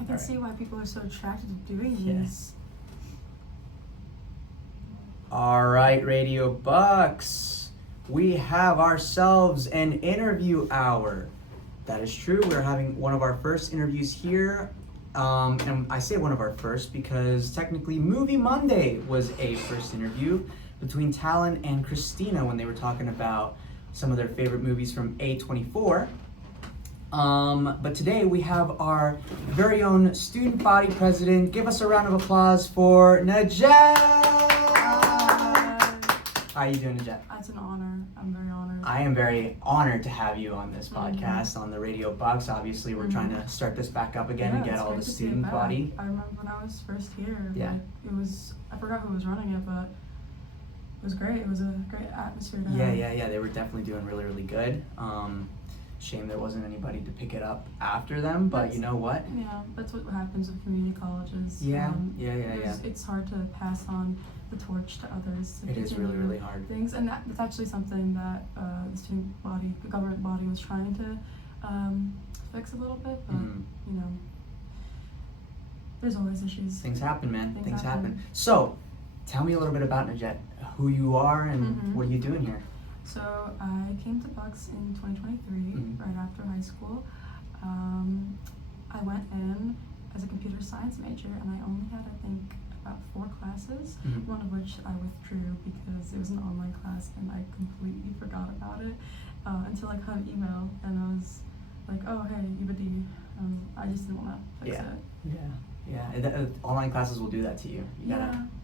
I can see why people are so attracted to doing these. All right, Radio Bucks. We have ourselves an interview hour. That is true. We're having one of our first interviews here. And I say one of our first because technically Movie Monday was a first interview between Talon and Christina when they were talking about some of their favorite movies from A24. But today we have our very own student body president. Give us a round of applause for Najet! How are you doing, Najet? It's an honor. I'm very honored. I am very honored to have you on this podcast on the Radio Bucks. Obviously, we're trying to start this back up again and get all the student body. I remember when I was first here. Yeah. Like, it was, I forgot who was running it, but it was great. It was a great atmosphere to have. Yeah. They were definitely doing really, really good. Shame there wasn't anybody to pick it up after them, but you know what? Yeah, that's what happens with community colleges. Yeah. It's hard to pass on the torch to others. It is really, really hard. Things, and that's actually something that the student body, the government body, was trying to fix a little bit, but you know, there's always issues. Things happen, man. Things happen. So, tell me a little bit about Najet, who you are and what are you doing here? So I came to Bucks in 2023, right after high school. I went in as a computer science major, and I only had, I think, about 4 classes, one of which I withdrew because it was an online class and I completely forgot about it until I got an email and I was like, oh, hey, UBD. I just didn't want to fix it. Yeah. Online classes will do that to you. You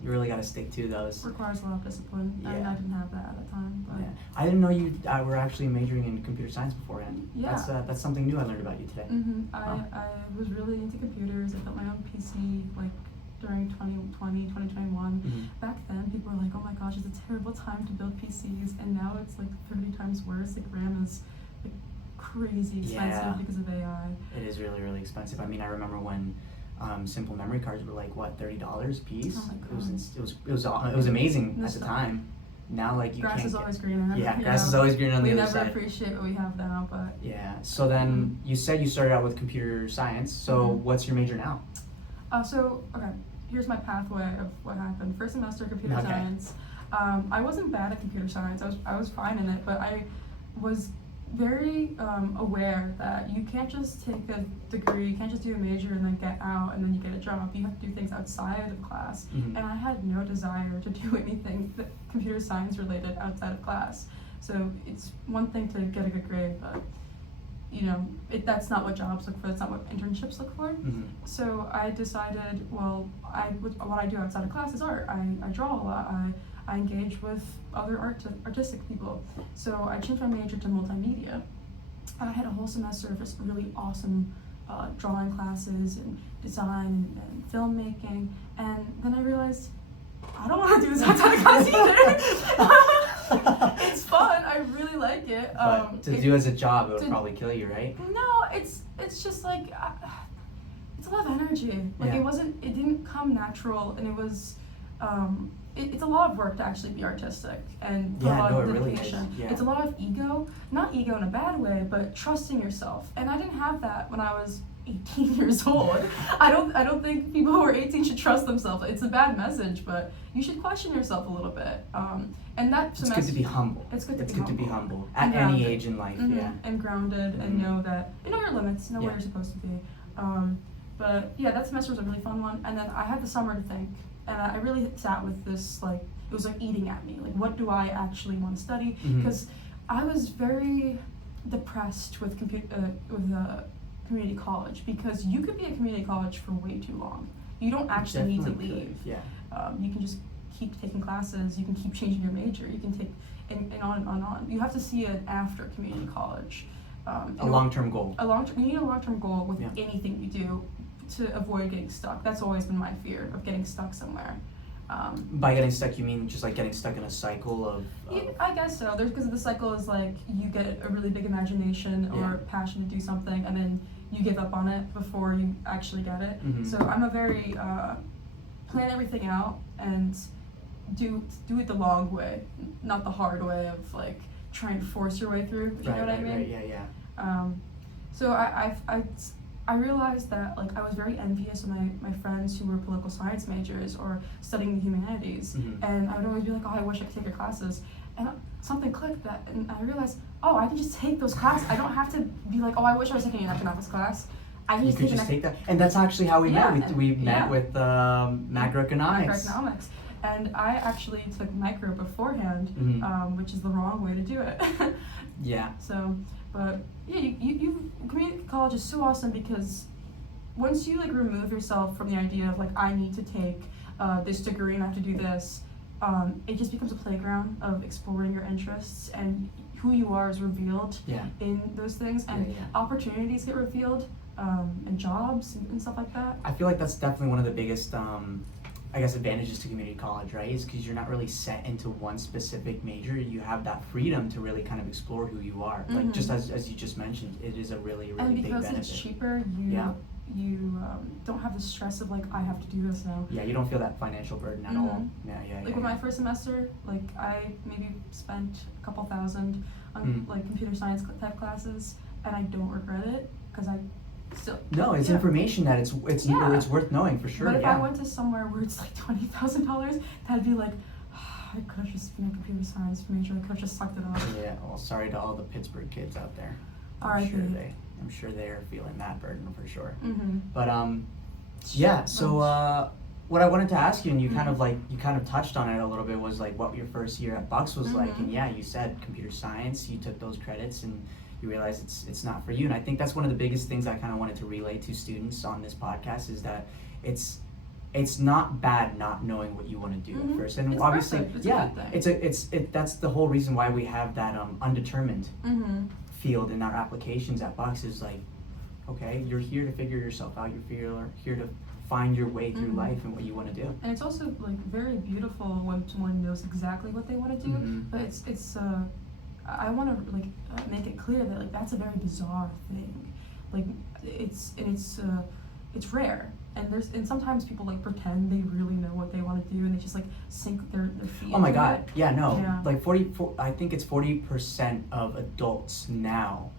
really gotta stick to those. Requires a lot of discipline. Yeah. I didn't have that at the time. But I didn't know you were actually majoring in computer science beforehand. Yeah. That's something new I learned about you today. I was really into computers. I built my own PC like during 2020, 2021. Back then, people were like, oh my gosh, it's a terrible time to build PCs. And now it's like 30 times worse. Like RAM is like crazy expensive because of AI. It is really, really expensive. I mean, I remember when simple memory cards were like what, $30 a piece. Oh my God. It was amazing at the time. Now, like, you grass is always greener. Yeah, grass is always greener on the other side. We never appreciate what we have now, but So then you said you started out with computer science. So what's your major now? Here's my pathway of what happened. First semester computer science. I wasn't bad at computer science. I was fine in it, but I was very aware that you can't just take a degree, you can't just do a major and then get out and then you get a job. You have to do things outside of class. And I had no desire to do anything computer science related outside of class. So it's one thing to get a good grade, but you know, that's not what jobs look for, that's not what internships look for. So I decided, well, what I do outside of class is art. I draw a lot, I engage with other artistic people. So I changed my major to multimedia. I had a whole semester of just really awesome drawing classes and design and filmmaking, and then I realized, I don't want to do this outside of class either. It's fun. I really like it. But to do as a job, it would probably kill you, right? No, it's just like it's a lot of energy. Like it didn't come natural, and it was. It's a lot of work to actually be artistic, and a lot of dedication. Really is. It's a lot of ego, not ego in a bad way, but trusting yourself. And I didn't have that when I was 18 years old. I don't think people who are 18 should trust themselves. It's a bad message, but you should question yourself a little bit. And that semester, it's good to be humble. It's good to be humble at any age in life. And grounded, and know that you know your limits, know where you're supposed to be. But that semester was a really fun one. And then I had the summer to think, and I really sat with this, like, it was like eating at me. Like, what do I actually want to study? Because I was very depressed with community college, because you could be at community college for way too long. You don't actually need to leave. You can just keep taking classes, you can keep changing your major, you can take and on and on and on. You have to see it after community college. A long-term goal. You need a long-term goal with anything you do to avoid getting stuck. That's always been my fear, of getting stuck somewhere. By getting stuck, you mean just like getting stuck in a cycle of I guess so. Because the cycle is like you get a really big imagination or passion to do something, and then you give up on it before you actually get it. So I'm a very plan everything out and do it the long way, not the hard way of like trying to force your way through. You know what I mean? Right. So I realized that like I was very envious of my friends who were political science majors or studying the humanities, and I would always be like, oh, I wish I could take your classes, and something clicked that, and I realized, oh, I can just take those classes. I don't have to be like, oh, I wish I was taking an economics class. I can You could just take that, and that's actually how we met. We met with macroeconomics. Macroeconomics, and I actually took micro beforehand, which is the wrong way to do it. Yeah. So, but yeah, you community college is so awesome because once you like remove yourself from the idea of like I need to take this degree and I have to do this, it just becomes a playground of exploring your interests, and who you are is revealed in those things, and opportunities get revealed, and jobs and stuff like that. I feel like that's definitely one of the biggest I guess advantages to community college, right? Is because you're not really set into one specific major. You have that freedom to really kind of explore who you are. Like just as you just mentioned, it is a really big benefit. And because it's cheaper, you don't have the stress of like I have to do this now. Yeah, you don't feel that financial burden at all. Like with my first semester, like I maybe spent a couple thousand on like computer science type classes, and I don't regret it because I still. No, it's information that it's worth knowing for sure. But if I went to somewhere where it's like $20,000, that'd be like, I could have just been a computer science major. I could have just sucked it up. Yeah. Well, sorry to all the Pittsburgh kids out there. I'm sure they are feeling that burden for sure. But yeah. So what I wanted to ask you, and you kind of touched on it a little bit, was like what your first year at Bucks was like. And yeah, you said computer science. You took those credits and you realize it's not for you. And I think that's one of the biggest things I kind of wanted to relay to students on this podcast is that it's not bad not knowing what you want to do at first. And it's obviously, perfect. that's the whole reason why we have that undetermined field in our applications at Bucks is like, okay, you're here to figure yourself out. You're here to find your way through life and what you want to do. And it's also like very beautiful when someone knows exactly what they want to do. But it's I want to like make it clear that like that's a very bizarre thing. Like it's rare. And sometimes people like pretend they really know what they want to do and they just like sink their feet. Oh my God. It. Yeah, no. Yeah. Like I think it's 40% of adults now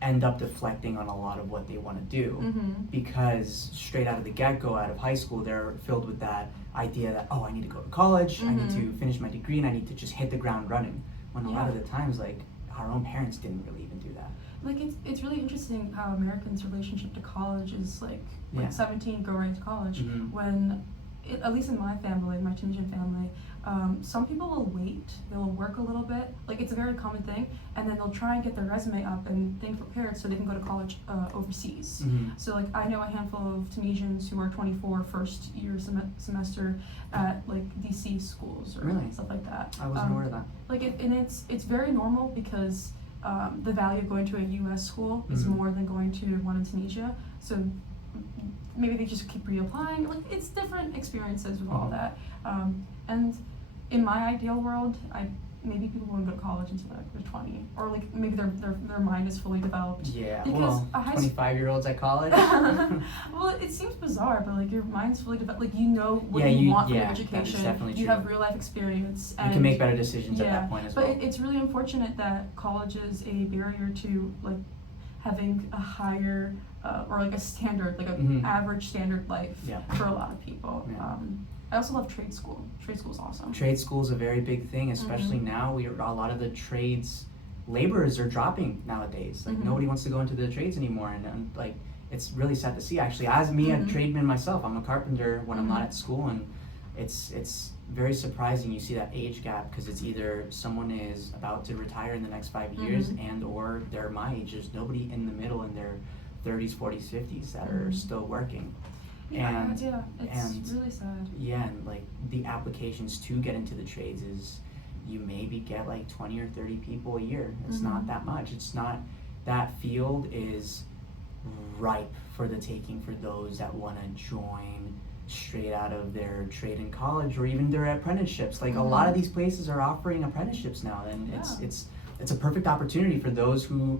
end up deflecting on a lot of what they want to do because straight out of the get-go, out of high school, they're filled with that idea that, oh, I need to go to college, I need to finish my degree, and I need to just hit the ground running. When a lot of the times, like, our own parents didn't really even do that. Like, it's really interesting how Americans' relationship to college is like 17, go right to college. When, at least in my family, my Tunisian family, some people will wait, they'll work a little bit, like it's a very common thing, and then they'll try and get their resume up and things prepared so they can go to college overseas. So like I know a handful of Tunisians who are 24 first year semester at like DC schools or stuff like that. I wasn't aware of that. Like it's very normal because the value of going to a US school is more than going to one in Tunisia. So maybe they just keep reapplying. Like it's different experiences with all that. And in my ideal world, maybe people want to go to college until they're 20, or like maybe their mind is fully developed. Yeah, because well, 25-year-olds at college. Well, it seems bizarre, but like your mind's fully developed. Like you know what you want from your education. That is definitely you true. have real life experience. And you can make better decisions at that point as well. But it's really unfortunate that college is a barrier to like having a higher or like a standard, like an average standard life for a lot of people. I also love trade school. Trade school is awesome. Trade school is a very big thing, especially now. A lot of the trades laborers are dropping nowadays. Like nobody wants to go into the trades anymore, and like it's really sad to see. Actually, as me, a tradesman myself, I'm a carpenter when I'm not at school, and it's very surprising. You see that age gap because it's either someone is about to retire in the next 5 years, and or they're my age. There's nobody in the middle in their 30s, 40s, 50s that are still working. And it's really sad. Yeah, and like the applications to get into the trades is you maybe get like 20 or 30 people a year. It's not that much. It's not, that field is ripe for the taking for those that want to join straight out of their trade in college or even their apprenticeships. Like a lot of these places are offering apprenticeships now, and it's a perfect opportunity for those who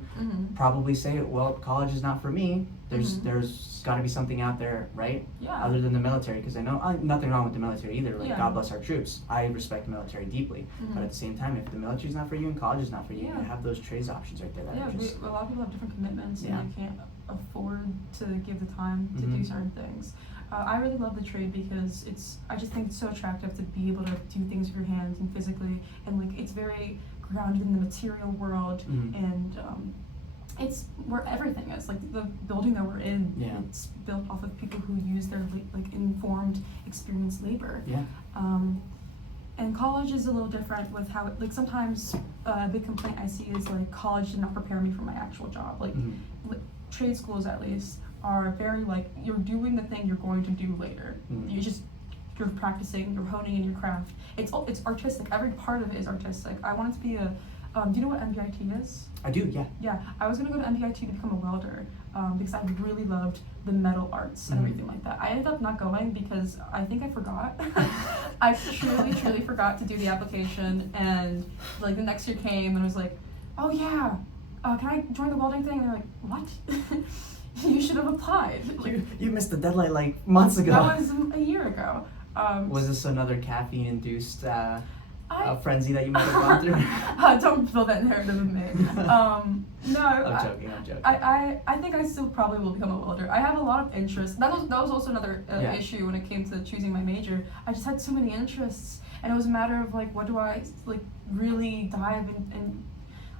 probably say, well, college is not for me. There's got to be something out there, right? Yeah. Other than the military, because I know nothing wrong with the military either. Like God bless our troops. I respect the military deeply, but at the same time, if the military is not for you and college is not for you, you have those trades options right there. A lot of people have different commitments and they can't afford to give the time to do certain things. I really love the trade because I just think it's so attractive to be able to do things with your hands and physically, and like it's very grounded in the material world, and it's where everything is. Like the building that we're in, it's built off of people who use their like informed, experienced labor. And college is a little different with how it, like sometimes a big complaint I see is like college did not prepare me for my actual job. Like trade schools at least are very like you're doing the thing you're going to do later. You're practicing, you're honing in your craft. It's artistic. Every part of it is artistic. I wanted to be a do you know what MBIT is? I do, yeah. Yeah, I was gonna go to MBIT to become a welder because I really loved the metal arts and everything like that. I ended up not going because I think I forgot. I truly forgot to do the application, and like the next year came and I was like, oh yeah, can I join the welding thing? And they're like, what? You should have applied. Like, you missed the deadline like months ago. That was a year ago. Was this another caffeine-induced frenzy that you might have gone through? Don't build that narrative of me. No, I'm joking. I think I still probably will become a welder. I have a lot of interests. That was also another issue when it came to choosing my major. I just had so many interests, and it was a matter of like, what do I like really dive and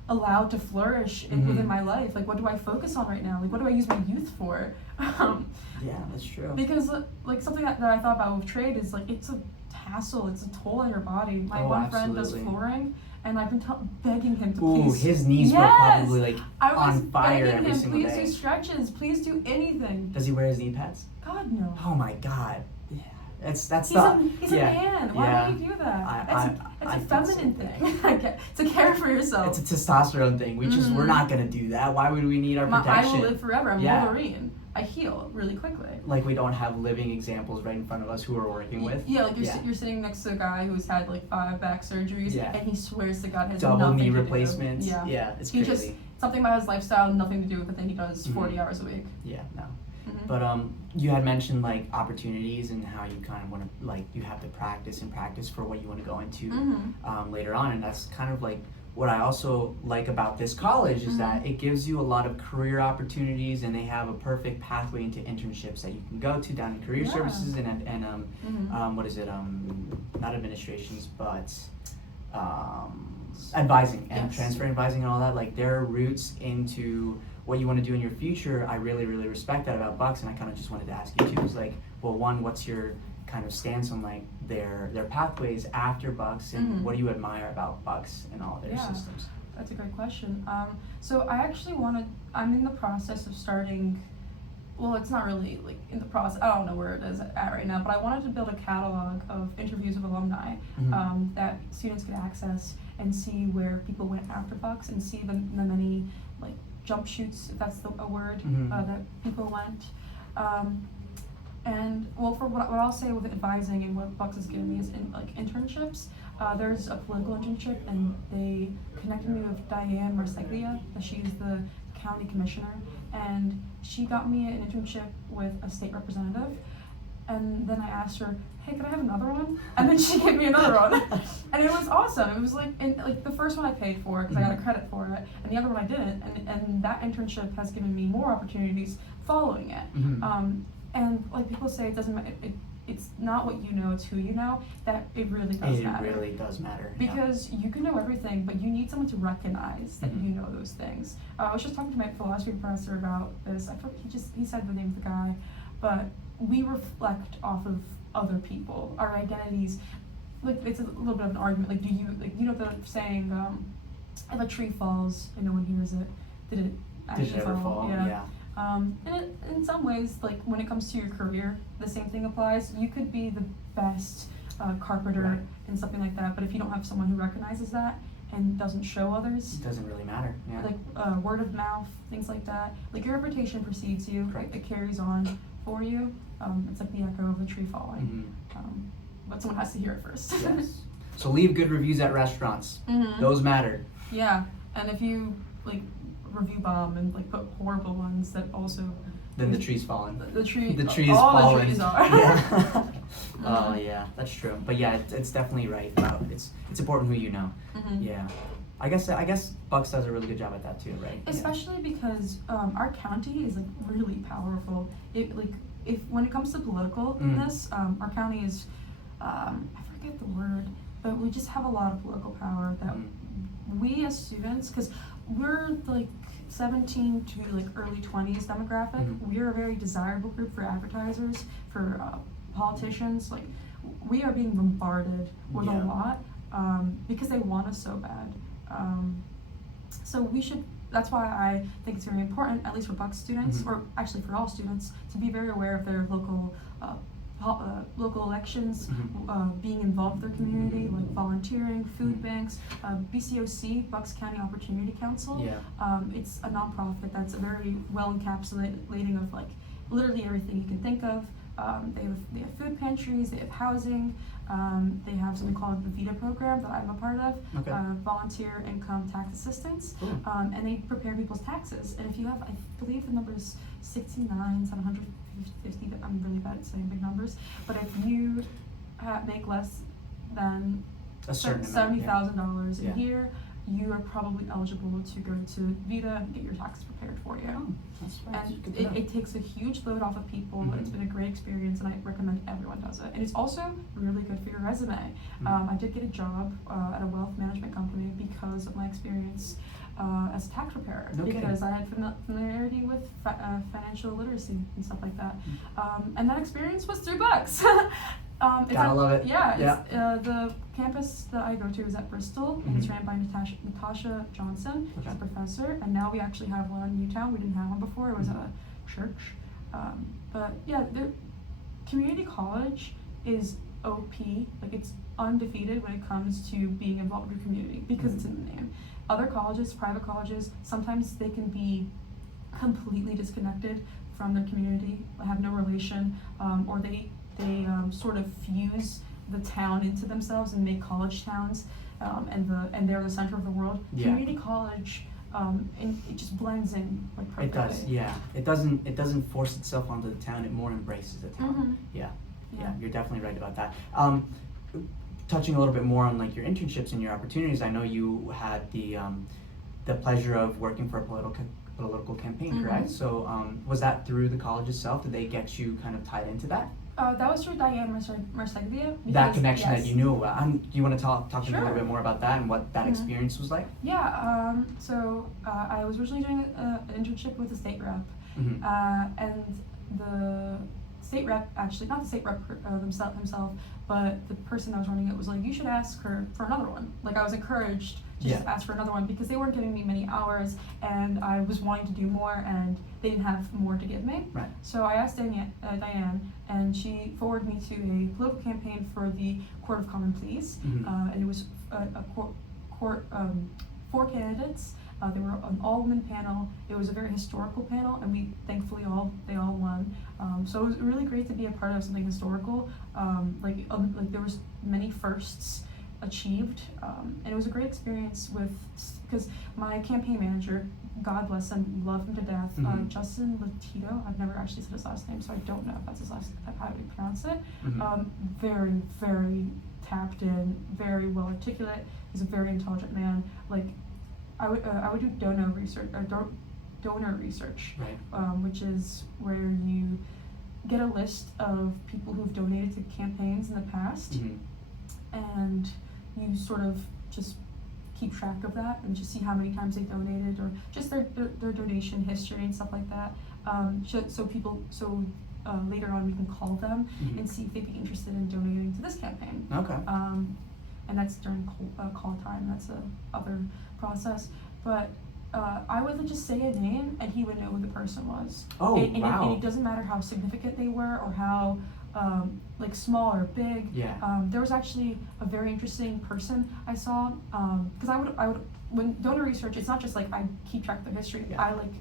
allow to flourish within my life? Like, what do I focus on right now? Like, what do I use my youth for? Yeah, that's true. Because like something that I thought about with trade is like it's a hassle, it's a toll on your body. My one friend does flooring, and I've been begging him to please. His knees were probably like on fire every him, single day. Please do stretches, please do anything. Does he wear his knee pads? God, no. Oh my God. Yeah. He's a man. Why would he do that? It's a feminine thing. To care for yourself. It's a testosterone thing. We're not gonna do that. Why would we need our protection? I will live forever. I'm Wolverine. I heal really quickly. Like we don't have living examples right in front of us who we're working with. Yeah, like you're sitting next to a guy who's had like 5 back surgeries, and he swears to God has double nothing knee to replacements. do. Yeah, it's crazy. Just something about his lifestyle, nothing to do with the thing he does 40 hours a week. Yeah, no. But you had mentioned like opportunities and how you kind of want to like you have to practice for what you want to go into later on, and that's kind of like what I also like about this college is that it gives you a lot of career opportunities, and they have a perfect pathway into internships that you can go to down in career services and what is it not administrations but advising and transfer advising and all that. Like their roots into what you want to do in your future, I really respect that about Bucks, and I kind of just wanted to ask you too. Is like, well, one, what's your kind of stance on like their pathways after Bucks, and what do you admire about Bucks and all their systems? That's a great question. So I actually I'm in the process of starting. Well, it's not really like in the process. I don't know where it is at right now, but I wanted to build a catalog of interviews with alumni that students could access and see where people went after Bucks, and see the many like jump shoots, if that's a word, that people went. And well, for what I'll say with advising and what Bucks has given me is like internships. There's a political internship, and they connected me with Diane Marseglia. She's the county commissioner, and she got me an internship with a state representative. And then I asked her, hey, could I have another one? And then she gave me another one. And it was awesome. It was like the first one I paid for because I got a credit for it, and the other one I didn't. And that internship has given me more opportunities following it. And like people say, it doesn't matter. It's not what you know, it's who you know. That it really does matter. It really does matter. Because you can know everything, but you need someone to recognize that you know those things. I was just talking to my philosophy professor about this. I forgot, he said the name of the guy, but we reflect off of other people, our identities. Like it's a little bit of an argument. Like, do you like the saying, if a tree falls and no one hears it, did it actually fall? Yeah. And in some ways, like when it comes to your career, the same thing applies. You could be the best carpenter and something like that, but if you don't have someone who recognizes that and doesn't show others, it doesn't really matter. Yeah. Like word of mouth, things like that. Like your reputation precedes you. It carries on for you. It's like the echo of the tree falling. But someone has to hear it first. Yes. So leave good reviews at restaurants. Those matter. Yeah, and if you like review bomb and like put horrible ones that also. Then the tree's fallen. The tree is fallen. The trees are. Yeah. Oh yeah, that's true. But yeah, it's definitely right about it's important who you know. Yeah. I guess Bucks does a really good job at that too, right? Especially because our county is like really powerful. If when it comes to politicalness, our county is I forget the word, but we just have a lot of political power that we as students, because we're like 17 to like early 20s demographic, we're a very desirable group for advertisers, for politicians. Like we are being bombarded with a lot because they want us so bad. So we should, that's why I think it's very important, at least for Bucks students, or actually for all students, to be very aware of their local elections, being involved with their community, like volunteering, food banks, BCOC, Bucks County Opportunity Council. It's a nonprofit that's very well encapsulating of like literally everything you can think of. They have food pantries, they have housing, they have something called the VITA program that I'm a part of, volunteer income tax assistance, and they prepare people's taxes. And if you have, I believe the number is 69,750, I'm really bad at saying big numbers, but if you make less than a certain $70,000 a year, you are probably eligible to go to VITA and get your taxes prepared for you. And it takes a huge load off of people. It's been a great experience, and I recommend everyone does it. And it's also really good for your resume. I did get a job at a wealth management company because of my experience as a tax preparer, because I had familiarity with financial literacy and stuff like that. And that experience was $3. Gotta love it. The campus that I go to is at Bristol, and it's ran by Natasha Johnson. She's a professor, and now we actually have one in Newtown. We didn't have one before. It was at a church. But yeah, the community college is OP. Like it's undefeated when it comes to being involved with your community because it's in the name. Other colleges, private colleges, sometimes they can be completely disconnected from their community, have no relation, or they sort of fuse the town into themselves and make college towns, and they're the center of the world. Community college, and it just blends in like perfectly. It does, yeah. It doesn't force itself onto the town. It more embraces the town. Yeah, you're definitely right about that. Touching a little bit more on like your internships and your opportunities, I know you had the pleasure of working for a political campaign, correct? So was that through the college itself? Did they get you kind of tied into that? That was through Diane Marseglia. That connection that you knew about. Do you want to talk to me a little bit more about that and what that experience was like? Yeah, so I was originally doing an internship with the state rep, and the state rep, actually, not the state rep himself, but the person that was running it was like, you should ask her for another one. Like I was encouraged to just ask for another one because they weren't giving me many hours, and I was wanting to do more, and they didn't have more to give me. Right. So I asked Diane, and she forwarded me to a political campaign for the Court of Common Pleas, and it was a court 4 candidates. They were an all-women panel. It was a very historical panel, and we thankfully they all won. So it was really great to be a part of something historical. Like there was many firsts achieved, and it was a great experience because my campaign manager, God bless him, love him to death, Justin Latito. I've never actually said his last name, so I don't know if that's his last how do we pronounce it. Very, very tapped in, very well articulate. He's a very intelligent man. Like I would do donor research, right. Which is where you get a list of people who've donated to campaigns in the past, and you sort of just keep track of that and just see how many times they donated, or just their donation history and stuff like that. So later on we can call them and see if they'd be interested in donating to this campaign. Okay. And that's during call time. That's a other process. But I would just say a name, and he would know who the person was. Oh, wow. And it doesn't matter how significant they were or how like small or big. Yeah. There was actually a very interesting person I saw, because I would when donor research, it's not just like I keep track of their history. Yeah. I like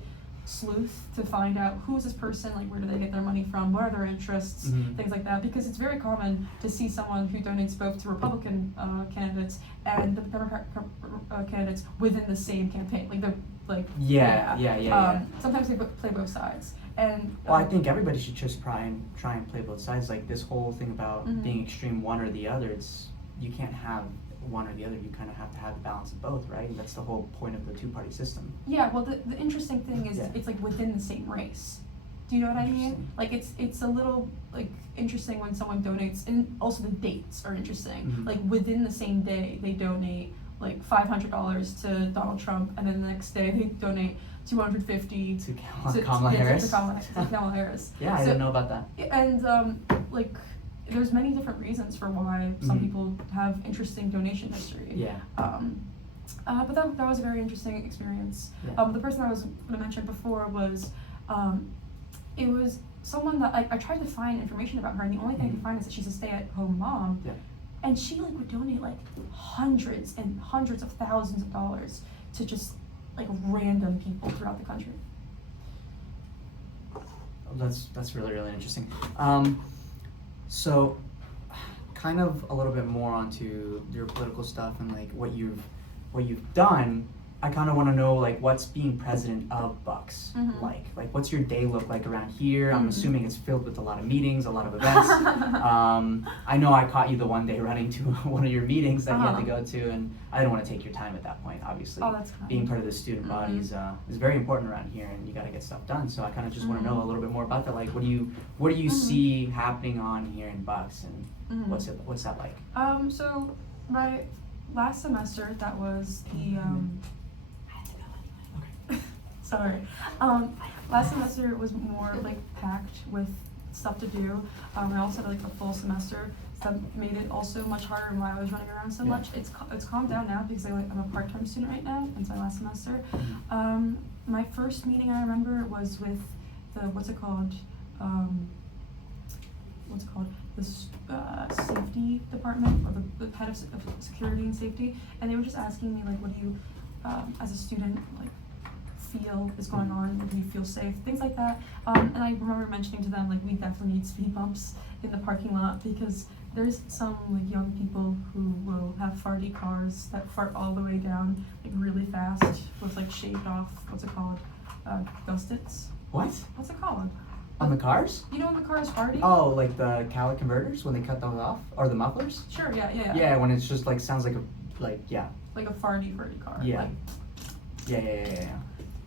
sleuth to find out who is this person, like where do they get their money from, what are their interests, things like that, because it's very common to see someone who donates both to Republican candidates and the Democrat candidates within the same campaign. Like they're like sometimes they play both sides. And well, I think everybody should just try and play both sides. Like this whole thing about being extreme one or the other, you can't have one or the other. You kind of have to have the balance of both, right? And that's the whole point of the two-party system. Yeah, well, the interesting thing is Yeah. it's like within the same race. Do you know what I mean? Interesting. Like it's a little like interesting when someone donates, and also the dates are interesting. Mhm. Like within the same day, they donate like $500 to Donald Trump, and then the next day they donate $250 To Kamala Harris? to Kamala Harris. Yeah, I So- didn't know about that. And like there's many different reasons for why some Mhm. people have interesting donation history. Yeah. But that was a very interesting experience. Yeah. The person I was going to mention before was, it was someone that I tried to find information about her, and the only thing I could find is that she's a stay-at-home mom. Yeah. And she like would donate like hundreds and hundreds of thousands of dollars to just like random people throughout the country. That's really, really interesting. So kind of a little bit more onto your political stuff and like what you've done. I kind of want to know like what's being president of Bucks Mhm. like what's your day look like around here? I'm Mhm. assuming it's filled with a lot of meetings, a lot of events. I know I caught you the one day running to one of your meetings that you had to go to, and I didn't want to take your time at that point. Obviously, Oh, that's kind. being part of the student body is very important around here, and you got to get stuff done. So I kind of just want to know a little bit more about that. Like, what do you see happening on here in Bucks, and what's that like? So my last semester, that was the sorry. Last semester was more like packed with stuff to do. I also had like a full semester, so that made it also much harder why I was running around so Yeah. much. It's calmed down now because I'm a part-time student right now. It's my last semester. My first meeting I remember was with the what's it called? This safety department, or the head of security and safety, and they were just asking me like, what do you, as a student, like feel is going on? Do you feel safe? Things like that. And I remember mentioning to them like we definitely need speed bumps in the parking lot because there's some like young people who will have farty cars that fart all the way down like really fast with like shaved off, what's it called? Gussets. What? What's it called? On the cars? You know when the car is farty? Oh, like the catalytic converters when they cut those off, or the mufflers? Sure, yeah. Yeah, when it's just like sounds like yeah. Like a farty car. Yeah. Like, Yeah.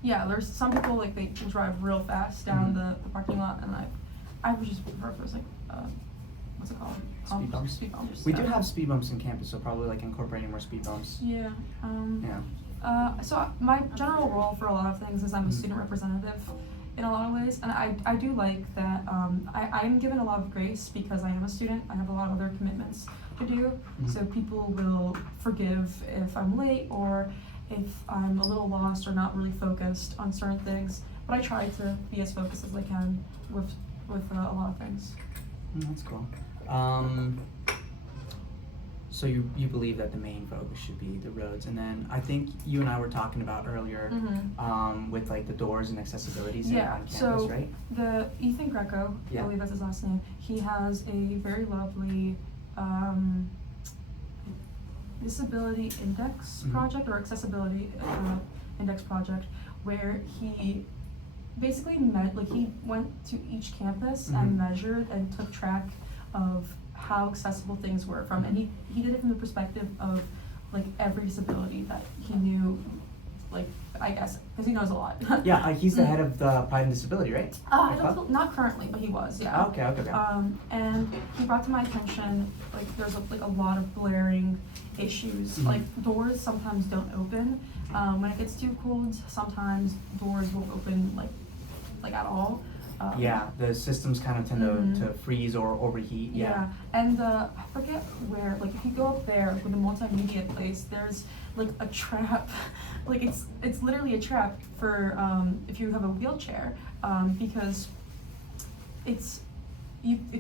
yeah, there's some people like they can drive real fast down the parking lot, and I would just prefer if it was like what's it called? Speed bumps? Speed bumps. We do have speed bumps in campus, so probably like incorporating more speed bumps. Yeah. Yeah. So my general role for a lot of things is I'm a student representative in a lot of ways, and I do like that I am given a lot of grace because I am a student. I have a lot of other commitments to do, so people will forgive if I'm late or if I'm a little lost or not really focused on certain things, but I try to be as focused as I can with a lot of things. That's cool. So you believe that the main focus should be the roads, and then I think you and I were talking about earlier with like the doors and accessibilities on campus, so right? the Ethan Greco, I believe that's his last name, he has a very lovely disability index project or accessibility index project where he basically he went to each campus and measured and took track of how accessible things were from, and he did it from the perspective of like every disability that he knew, like I guess because he knows a lot. Yeah, he's the head of the Pride and Disability, right? I don't feel, not currently, but he was, yeah. Okay. And he brought to my attention like there's a lot of glaring issues. Like doors sometimes don't open. When it gets too cold, sometimes doors won't open like at all. Yeah, the systems kind of tend to freeze or overheat. Yeah. And I forget where, like if you go up there with the multimedia place, there's like a trap, like it's literally a trap for if you have a wheelchair, because it's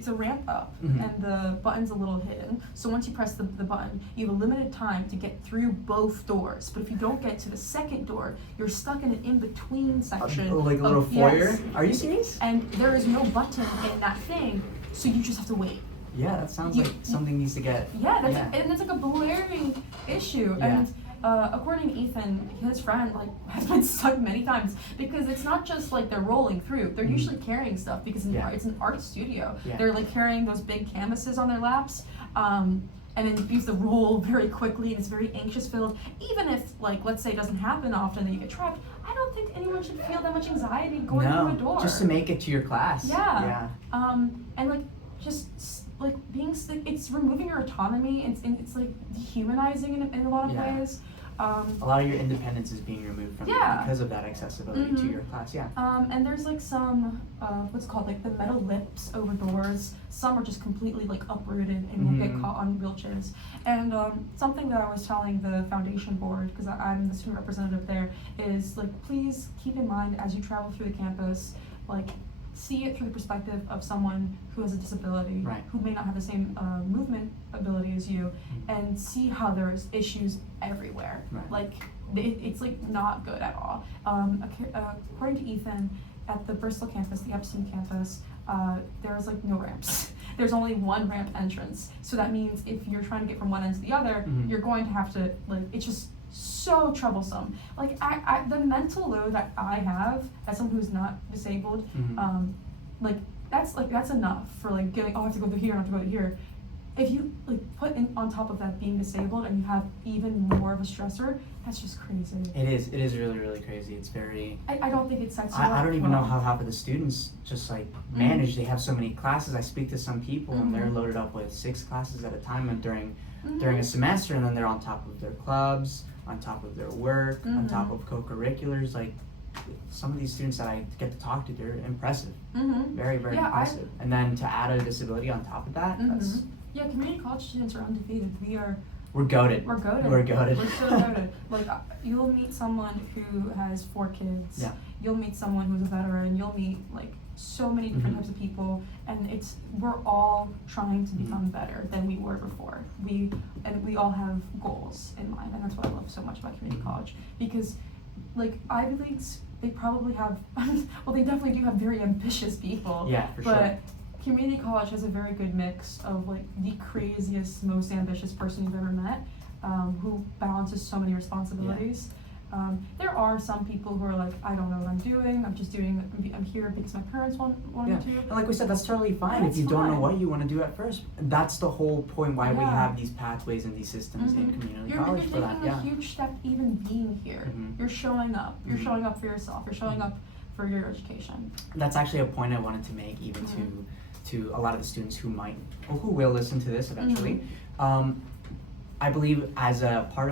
a ramp up and the button's a little hidden. So once you press the button, you have a limited time to get through both doors. But if you don't get to the second door, you're stuck in an in-between section. Like a little foyer? Yes. Are you serious? And there is no button in that thing, so you just have to wait. Yeah, that sounds like something needs to get. Yeah, and it's like a blaring issue. Yeah. according to Ethan, his friend like has been stuck many times because it's not just like they're rolling through. They're usually carrying stuff because it's an art studio. Yeah. They're like carrying those big canvases on their laps. And then you have to roll very quickly, and it's very anxious filled. Even if, like, let's say it doesn't happen often that you get trapped, I don't think anyone should feel that much anxiety going through a door. Just to make it to your class. Yeah. And like just like being sick, it's removing your autonomy. It's like dehumanizing in a lot of ways. A lot of your independence is being removed from you because of that accessibility to your class. And there's like some what's called like the metal lips over doors. Some are just completely like uprooted and will get caught on wheelchairs. And something that I was telling the foundation board, because I'm the student representative there, is like please keep in mind as you travel through the campus, like see it through the perspective of someone who has a disability, who may not have the same movement ability as you, and see how there's issues everywhere. Like it's like not good at all. According to Ethan, at the Bristol campus, the Epsom campus, there's like no ramps. There's only one ramp entrance. So that means if you're trying to get from one end to the other, you're going to have to like it's just so troublesome. Like I the mental load that I have as someone who's not disabled, like that's enough for like getting I have to go through here, I have to go through here. If you like put in on top of that being disabled and you have even more of a stressor, that's just crazy. It is really, really crazy. It's very I don't think it sets you I up don't even well. know how half of the students just like manage. They have so many classes. I speak to some people and they're loaded up with 6 classes at a time and during a semester, and then they're on top of their clubs, on top of their work, on top of co-curriculars. Like some of these students that I get to talk to, they're impressive. Very, very impressive. And then to add a disability on top of that, that's community college students are undefeated. we're goated. We're goated. We're goated. We're so goated. Like you'll meet someone who has 4 kids. Yeah. You'll meet someone who's a veteran. You'll meet like so many different types of people, and we're all trying to become better than we were before. We all have goals in mind, and that's what I love so much about community college, because like Ivy Leagues, they probably have well, they definitely do have very ambitious people. Yeah, for but sure. Community college has a very good mix of like the craziest, most ambitious person you've ever met, who balances so many responsibilities. There are some people who are like, I don't know what I'm doing. I'm here because my parents want me to. And like we said, that's totally fine if you don't know what you want to do at first. That's the whole point why we have these pathways and these systems in community college for that. You're taking a huge step even being here. You're showing up. You're showing up for yourself. You're showing up for your education. That's actually a point I wanted to make even to a lot of the students who will listen to this eventually. I believe as a part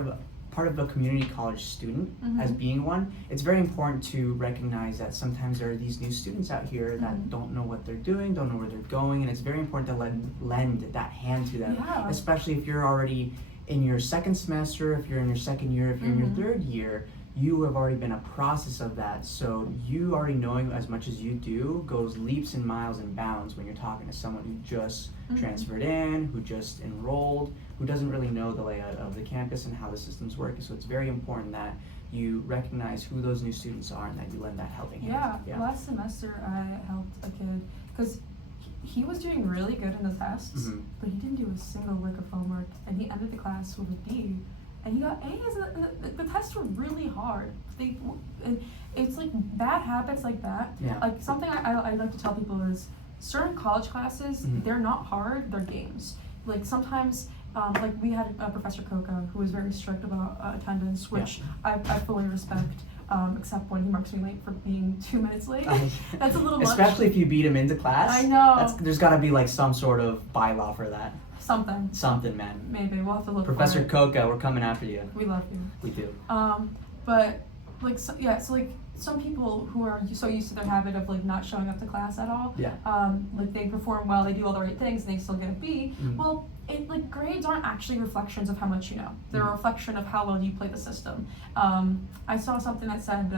of a community college student, as being one, it's very important to recognize that sometimes there are these new students out here that don't know what they're doing, don't know where they're going, and it's very important to lend that hand to them, especially if you're already in your 2nd semester, if you're in your 2nd year, if you're in your 3rd year. You have already been a process of that, so you already knowing as much as you do goes leaps and miles and bounds when you're talking to someone who just transferred in, who just enrolled, who doesn't really know the layout of the campus and how the systems work. So it's very important that you recognize who those new students are and that you lend that helping hand. Last semester I helped a kid because he was doing really good in the tests, but he didn't do a single lick of homework, and he ended the class with a B. And he got A's, and the tests were really hard. It's like bad habits like that. Like something I like to tell people is certain college classes, they're not hard, they're games. Like sometimes, like we had Professor Coca who was very strict about attendance, which I fully respect. Except when he marks me late for being 2 minutes late. That's a little much. Especially if you beat him into class. I know. There's got to be like some sort of bylaw for that. Something, man. Maybe we'll have to look. Professor Coca, we're coming after you. We love you. We do. But like so like some people who are so used to their habit of like not showing up to class at all. Like they perform well, they do all the right things, and they still get a B. Well, like grades aren't actually reflections of how much you know. They're a reflection of how well you play the system. I saw something that said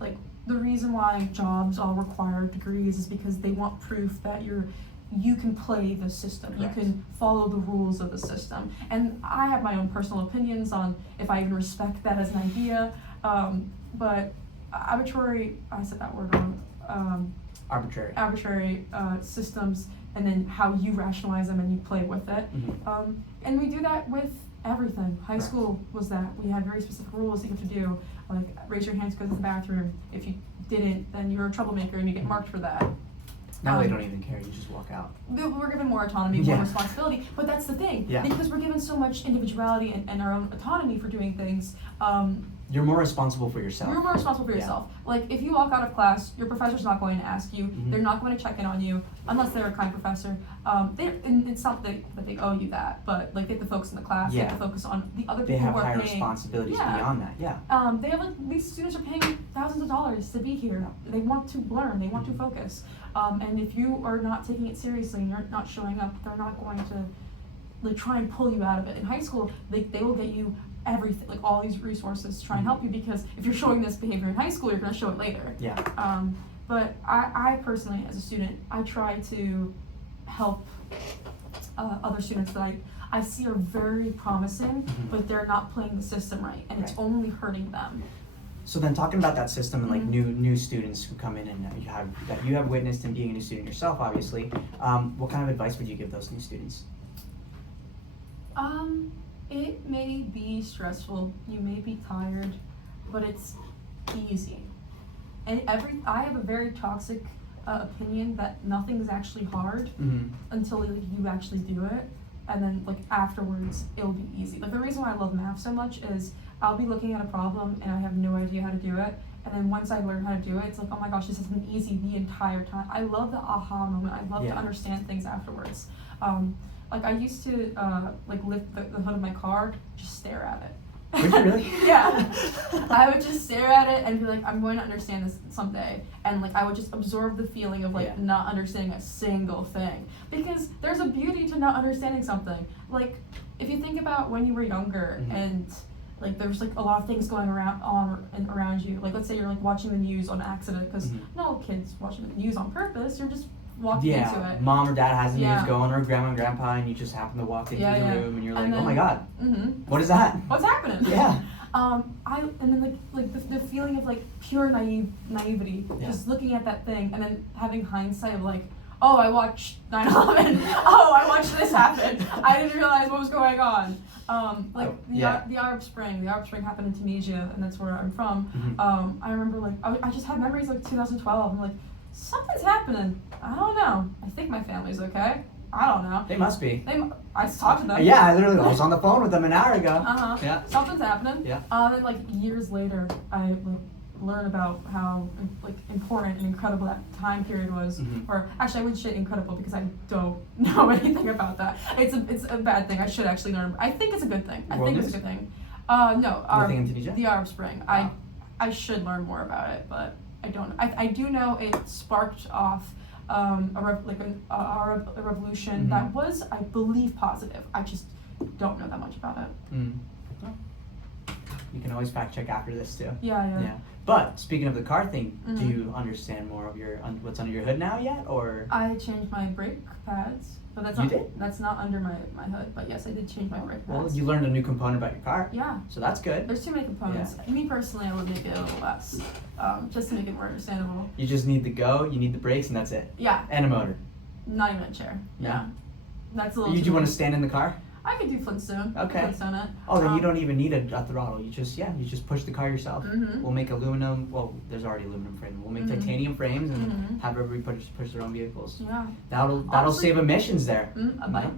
like the reason why jobs all require degrees is because they want proof that you can play the system. Correct. You can follow the rules of the system. And I have my own personal opinions on if I even respect that as an idea. But arbitrary, I said that word wrong. Arbitrary systems, and then how you rationalize them and you play with it. And we do that with everything. High Correct. school was that. We had very specific rules that you have to do, like raise your hand to go to the bathroom. If you didn't, then you're a troublemaker and you get marked for that. Now they don't even care. You just walk out. We're given more autonomy, more responsibility, but that's the thing. Yeah. Because we're given so much individuality and our own autonomy for doing things. You're more responsible for yourself. You're more responsible for yourself. Like, if you walk out of class, your professor's not going to ask you. They're not going to check in on you, unless they're a kind professor. And it's not that they owe you that, but like they have to focus on the class. They have to focus on the other people who are paying. They have higher responsibilities beyond that. Yeah. They have these students are paying thousands of dollars to be here. They want to learn. They want to focus. And if you are not taking it seriously and you're not showing up, they're not going to like try and pull you out of it. In high school, they will get you everything, like all these resources to try and help you, because if you're showing this behavior in high school, you're going to show it later. Yeah. But I personally, as a student, I try to help other students that I see are very promising, but they're not playing the system right, and it's only hurting them. So then, talking about that system and like new students who come in and you have witnessed in being a new student yourself, obviously, what kind of advice would you give those new students? It may be stressful, you may be tired, but it's easy. And I have a very toxic opinion that nothing is actually hard until like, you actually do it, and then like afterwards it'll be easy. Like the reason why I love math so much is I'll be looking at a problem and I have no idea how to do it, and then once I learn how to do it, it's like, oh my gosh, this has been easy the entire time. I love the aha moment. I love to understand things afterwards. Like I used to like lift the hood of my car, just stare at it. Would you really? Yeah. I would just stare at it and be like, I'm going to understand this someday. And like I would just absorb the feeling of like not understanding a single thing. Because there's a beauty to not understanding something. Like if you think about when you were younger and like there's like a lot of things going around you. Like let's say you're like watching the news on accident, because no kid's watching the news on purpose. You're just walking into it. Mom or dad has the news going, or grandma and grandpa, and you just happen to walk into the room and you're like, oh my god, what is that? What's happening? Yeah. And then like the feeling of like pure naivety, just looking at that thing and then having hindsight of like, oh, I watched 9/11. Oh, I watched this happen. I didn't realize what was going on. The Arab Spring. The Arab Spring happened in Tunisia, and that's where I'm from. I remember like I just had memories like 2012. I'm like, something's happening. I don't know. I think my family's okay. I don't know. They must be. I talked to them. Yeah, I was on the phone with them an hour ago. Yeah. Something's happening. Yeah. Then like years later, I like learn about how like important and incredible that time period was. Or actually, I wouldn't say incredible because I don't know anything about that. It's a bad thing. I should actually learn. I think it's a good thing. I think it's a good thing. Nothing in Tunisia? The Arab Spring. Wow. I should learn more about it, but I don't. I do know it sparked off a revolution that was, I believe, positive. I just don't know that much about it. You can always fact check after this too. Yeah. But speaking of the car thing, do you understand more of what's under your hood now yet, or? I changed my brake pads, but that's not under my hood. But yes, I did change my brake pads. Well, you learned a new component about your car. Yeah. So that's good. There's too many components. Yeah. Me personally, I would make it a little less, just to make it more understandable. You just need the go, you need the brakes, and that's it. Yeah. And a motor. Not even a chair. Yeah. That's a little. Do you want to stand in the car? I could do Flintstone. Okay. Flintstone it. Oh, then you don't even need a throttle. You just push the car yourself. We'll make aluminum. Well, there's already aluminum frames. We'll make titanium frames and have everybody push their own vehicles. Yeah. That'll save emissions there. A bike.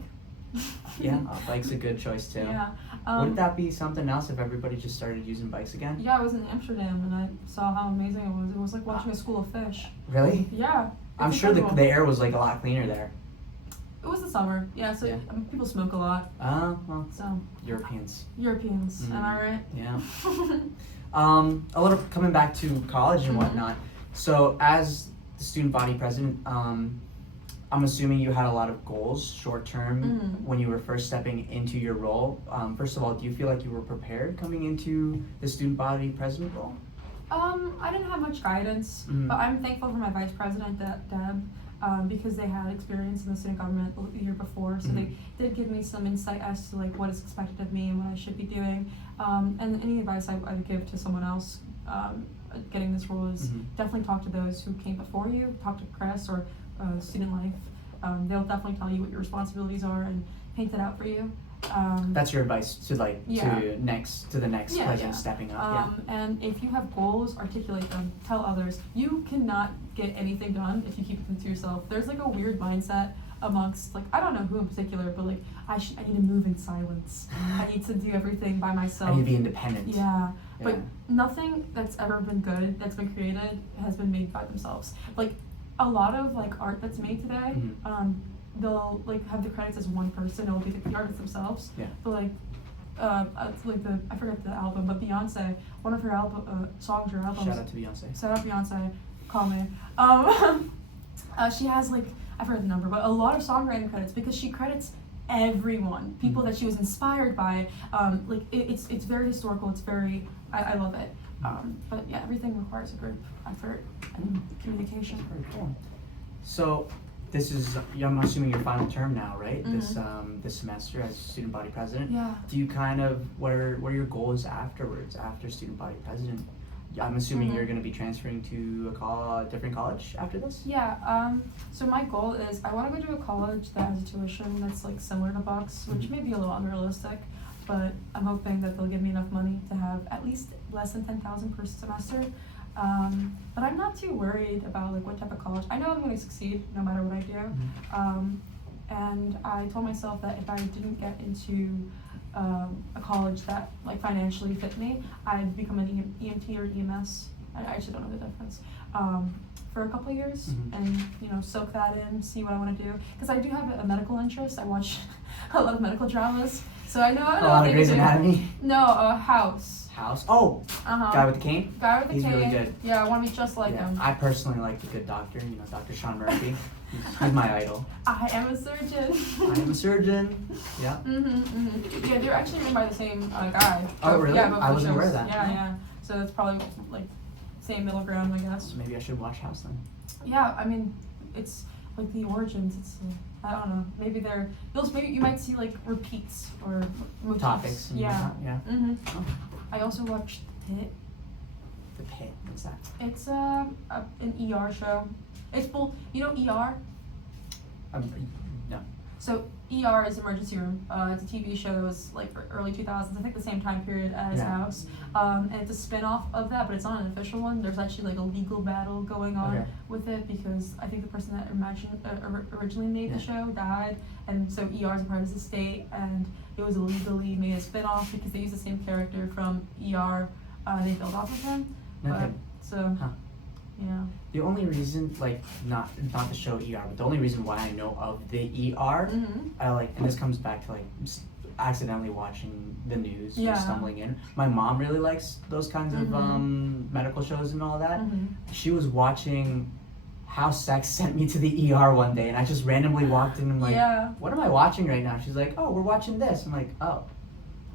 Yeah, a bike's a good choice too. Yeah. Wouldn't that be something else if everybody just started using bikes again? Yeah, I was in Amsterdam and I saw how amazing it was. It was like watching a school of fish. Really? Yeah. I'm sure the air was like a lot cleaner there. It was the summer, so people smoke a lot. Well, so Europeans. Am I right? Yeah. A little coming back to college and whatnot. So as the student body president, I'm assuming you had a lot of goals short term when you were first stepping into your role. First of all, do you feel like you were prepared coming into the student body president role? I didn't have much guidance, but I'm thankful for my vice president, Deb. Because they had experience in the student government the year before, so they did give me some insight as to like what is expected of me and what I should be doing. And any advice I would give to someone else getting this role is definitely talk to those who came before you. Talk to Prez or Student Life. They'll definitely tell you what your responsibilities are and paint it out for you. That's your advice to like Yeah. to the next Yeah, president yeah. stepping up. And if you have goals, articulate them. Tell others. You cannot get anything done if you keep them to yourself. There's like a weird mindset amongst, like, I don't know who in particular, but like I need to move in silence. I need to do everything by myself. I need to be independent. Yeah. But Yeah. nothing that's ever been good, that's been created, has been made by themselves. Like a lot of like art that's made today, Mhm. they'll like have the credits as one person. It'll be the artists themselves. Yeah. But like, it's like I forget the album, but Beyonce, one of her songs or albums. Shout out to Beyonce. Shout out Beyonce. Call me. She has like, I forget the number, but a lot of songwriting credits because she credits everyone, people that she was inspired by. Like it's very historical. It's very, I love it. But yeah, everything requires a group effort and communication. Very cool. So, this is, I'm assuming your final term now, right? Mhm. This semester as student body president. Yeah. Do you kind of, what are your goals afterwards, after student body president? I'm assuming Mhm. you're going to be transferring to a different college after this? Yeah, so my goal is I want to go to a college that has a tuition that's like similar to Bucks, which Mhm. may be a little unrealistic, but I'm hoping that they'll give me enough money to have at least less than $10,000 per semester. But I'm not too worried about like what type of college. I know I'm going to succeed no matter what I do. Mhm. And I told myself that if I didn't get into a college that like financially fit me, I'd become an EMT or EMS. I actually don't know the difference. For a couple of years, Mhm. and soak that in, see what I want to do. Because I do have a medical interest. I watch a lot of medical dramas, so I know. A lot of Grey's Anatomy? No, House. House? Oh! Uh-huh. Guy with the cane? Guy with the He's cane. really good. Yeah, I want to be just like Yeah. him. I personally like the good doctor, Dr. Sean Murphy. He's my idol. I am a surgeon. I am a surgeon. Yeah. Yeah, they're actually made by the same guy. Oh, really? Yeah, both I the wasn't aware of shows. that. Yeah. So that's probably like same middle ground, I guess. So maybe I should watch House then. Yeah, I mean, it's like the origins. It's I don't know. Maybe maybe you might see like repeats or motifs. Topics and Yeah. whatnot, yeah. Oh. I also watched Hit. The Pit, what's that? It's an ER show. It's full. ER. No. So ER is emergency room. It's a TV show that was like early 2000s. I think the same time period as Yeah. House. And it's a spin-off of that, but it's not an official one. There's actually like a legal battle going on Okay. with it because I think the person that originally made the show died, and so ER is a part of his estate, and it was illegally made a spin-off because they used the same character from ER. They built off of him. Okay. So. Huh. Yeah. The only reason, like, not the show ER, but the only reason why I know of the ER, Mhm. I like, and this comes back to like accidentally watching the news, Yeah. or stumbling in. My mom really likes those kinds of medical shows and all that. Mhm. She was watching How Sex Sent Me to the ER one day, and I just randomly walked in and I'm like, Yeah. what am I watching right now? She's like, oh, we're watching this. I'm like, oh,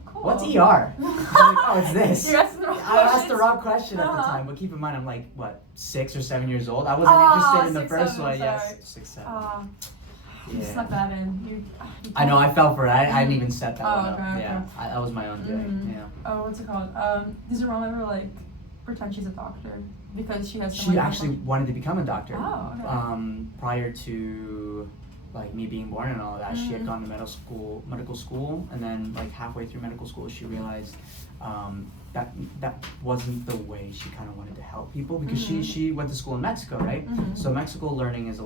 Cool. what's ER? I'm like, oh, it's this. You're asking the wrong I asked the questions. wrong question at the Uh-huh. time, but keep in mind, I'm like, what, 6 or 7 years old? I wasn't Ah, interested in the 6, first 7, one. sorry. Yes, 6, 7. You snuck that in. You I know, I fell for it. I didn't even set that Oh, one up. okay, Yeah, okay. that was my own doing. Mhm. Yeah. Oh, what's it called? Does your mom ever like pretend she's a doctor because she has? She actually wanted to become a doctor. Oh, okay. Prior to like me being born and all of that, she had Mhm. gone to medical school, and then like halfway through medical school, she realized that wasn't the way she kind of wanted to help people because Mhm. she went to school in Mexico, right? Mhm. So Mexico learning is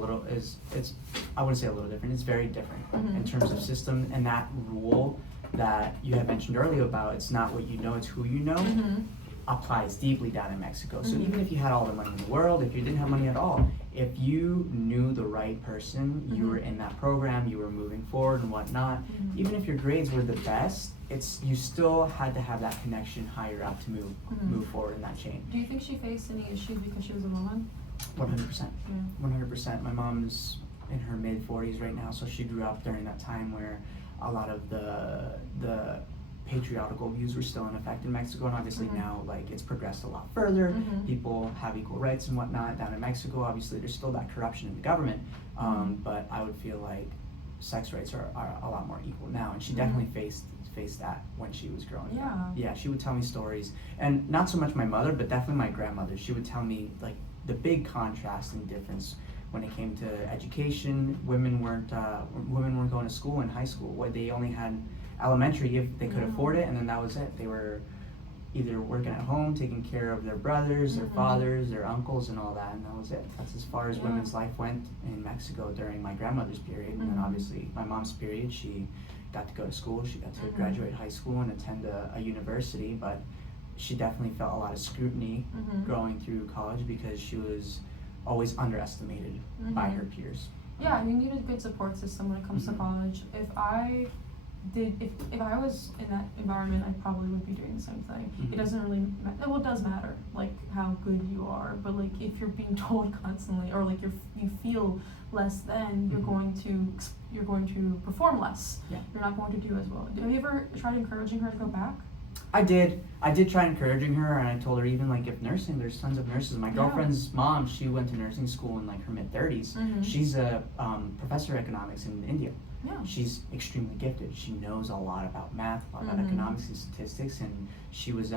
it's I wouldn't say a little different. It's very different in Mhm. terms of system, and that rule that you had mentioned earlier about it's not what you know, it's who you know. Mhm. Applies deeply down in Mexico. So Mhm. even if you had all the money in the world, if you didn't have money at all, if you knew the right person, you Mhm. were in that program, you were moving forward and whatnot, Mhm. even if your grades were the best, you still had to have that connection higher up to Mhm. move forward in that chain. Do you think she faced any issues because she was a woman? 100%. Yeah. 100%. My mom's in her mid-40s right now, so she grew up during that time where a lot of the patriarchal views were still in effect in Mexico, and obviously Mhm. now like it's progressed a lot further. Mhm. People have equal rights and whatnot down in Mexico. Obviously there's still that corruption in the government, but I would feel like sex rights are a lot more equal now, and she definitely faced that when she was growing up. Yeah, she would tell me stories, and not so much my mother, but definitely my grandmother. She would tell me like the big contrast and difference when it came to education. Women weren't going to school in high school. What they only had elementary if they could afford it, and then that was it. They were either working at home, taking care of their brothers, their fathers, their uncles, and all that, and that was it. That's as far as women's life went in Mexico during my grandmother's period, and then obviously my mom's period. She got to go to school, she got to graduate high school and attend a university, but she definitely felt a lot of scrutiny going through college because she was always underestimated by her peers. Yeah, you need a good support system when it comes to college. If I was in that environment, I probably would be doing the same thing. It doesn't really matter. Well, it does matter, like how good you are, but like if you're being told constantly, or like you feel less than, you're going to perform less. Yeah. You're not going to do as well. Have you ever tried encouraging her to go back? I did try encouraging her, and I told her even like if nursing, there's tons of nurses. My girlfriend's mom, she went to nursing school in like her mid-30s. She's a professor of economics in India. Yeah. She's extremely gifted. She knows a lot about math, a lot about economics and statistics, and she was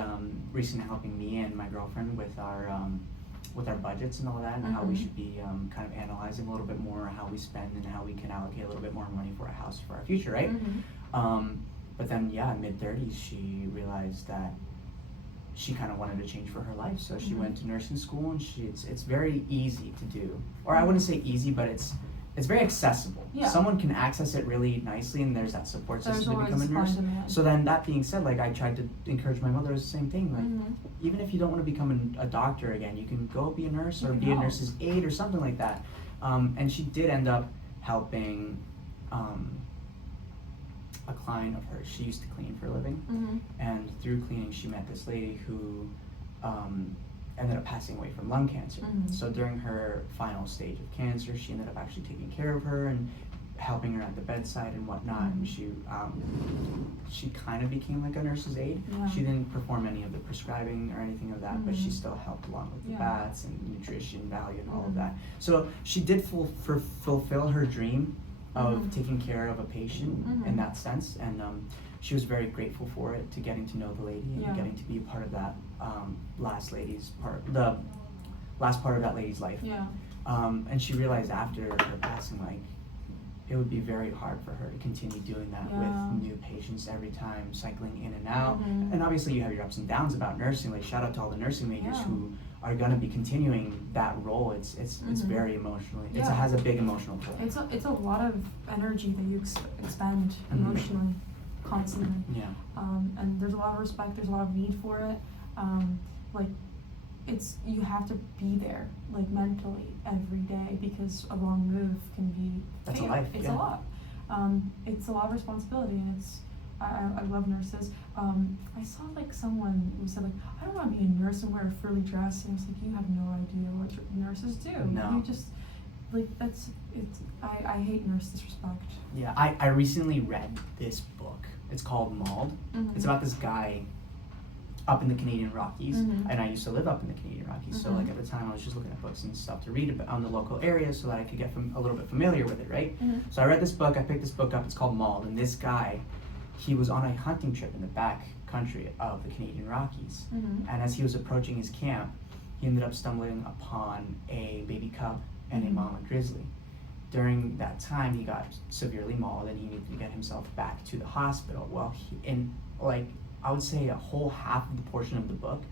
recently helping me and my girlfriend with our budgets and all that, and how we should be kind of analyzing a little bit more how we spend and how we can allocate a little bit more money for our house for our future, right? But then, yeah, mid-30s, she realized that she kind of wanted to change for her life. So she went to nursing school, and it's very easy to do. Or I wouldn't say easy, but it's very accessible. Yeah. Someone can access it really nicely, and there's that support system to become a nurse. So then that being said, like I tried to encourage my mother, it's the same thing. Like even if you don't want to become a doctor again, you can go be a nurse or be a nurse's aide or something like that. And she did end up helping a client of hers. She used to clean for a living, and through cleaning she met this lady who ended up passing away from lung cancer. So during her final stage of cancer, she ended up actually taking care of her and helping her at the bedside and whatnot. And she kind of became like a nurse's aide. She didn't perform any of the prescribing or anything of that, but she still helped along with the baths and nutrition value and all of that. So she did fulfill her dream of taking care of a patient in that sense, and she was very grateful for it, to getting to know the lady and getting to be a part of that the last part of that lady's life. And she realized after her passing, like it would be very hard for her to continue doing that with new patients every time, cycling in and out. And obviously you have your ups and downs about nursing. Like shout out to all the nursing majors who are going to be continuing that role. It's very emotionally. It has a big emotional toll. It's a lot of energy that you expend emotionally, constantly. And there's a lot of respect. There's a lot of need for it. You have to be there, like mentally, every day, because a wrong move can be. That's a life. It's a lot. It's a lot of responsibility, and I love nurses. I saw like someone who said like, I don't want to be a nurse and wear a frilly dress, and I was like, you have no idea what nurses do. No. You just like I hate nurse disrespect. Yeah, I recently read this book. It's called Mauled. It's about this guy up in the Canadian Rockies, and I used to live up in the Canadian Rockies, so like at the time I was just looking at books and stuff to read on the local area so that I could get a little bit familiar with it, right? So I read this book, I picked this book up, it's called Mauled, and this guy, he was on a hunting trip in the back country of the Canadian Rockies, and as he was approaching his camp, he ended up stumbling upon a baby cub and a mama grizzly. During that time, he got severely mauled and he needed to get himself back to the hospital. Well, I would say a whole half of the portion of the book,